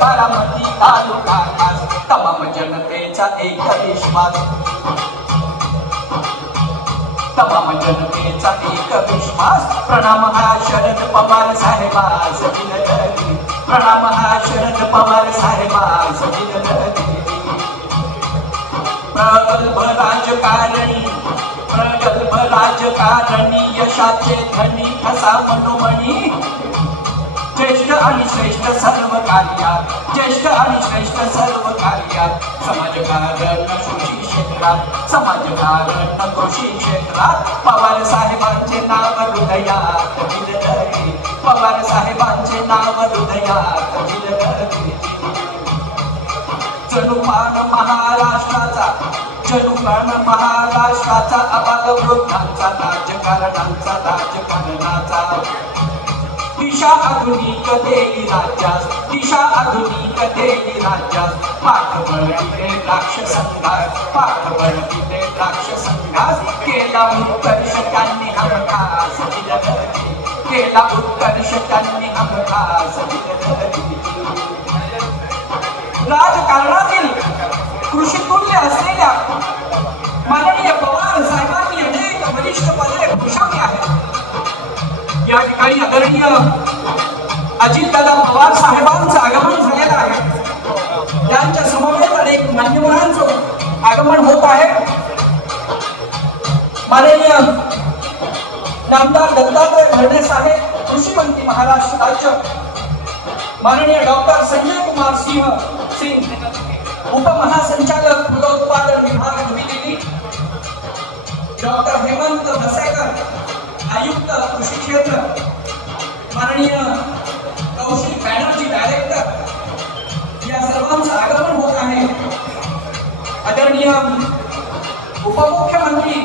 बारामती तालुका खास तमाम जनतेचा एक विश्वास तमाम जनतेचा एक विश्वास प्रणाम हा शरद पवार साहेबास विनंती प्रणाम हा शरद पवार साहेबास विनंती प्रगल्भ राजकारणी यशाचे धनी ठसा मनोमणी ज्येष्ठ आणि श्रेष्ठ सर्व कार्यात ज्येष्ठ आणि श्रेष्ठ सर्व कार्यात समाजकारण कृषी क्षेत्रात समाजकारण कृषी क्षेत्रात पवार साहेबांचे नाव हृदयात विलगली पवार साहेबांचे नाव हृदयात विलगली जनुपान महाराष्ट्राचा अबालवृद्धांचा राजकारणाचा दिशा आधुनिक देवी राज्यास दिशा आधुनिक देवी राज्यास पाठबळीने राक्षसंघास केला उत्कर्ष त्यांनी हमखास विलगली केला उत्कर्ष त्यांनी हमखास विलगली राजकारणातील कृषितुल्य असलेल्या माननीय पवार साहेबांनी अनेक वरिष्ठ पदे भूषवली आहेत या ठिकाणी आदरणीय अजितदादा पवार साहेबांचं आगमन झालेलं आहे त्यांच्या समवेत अनेक मान्यवरांचं आगमन होत आहे माननीय नामदार दत्तात्रय भरणे साहेब कृषी मंत्री महाराष्ट्र राज्य माननीय डॉक्टर संजय कुमार सिंह उपमहासंचालक फलोत्पादन विभाग नवी दिल्ली डॉक्टर हेमंत भसेकर आयुक्त कृषी क्षेत्र माननीय कौशिक बॅनर्जी डायरेक्टर या सर्वांचं आगमन होत आहे आदरणीय उपमुख्यमंत्री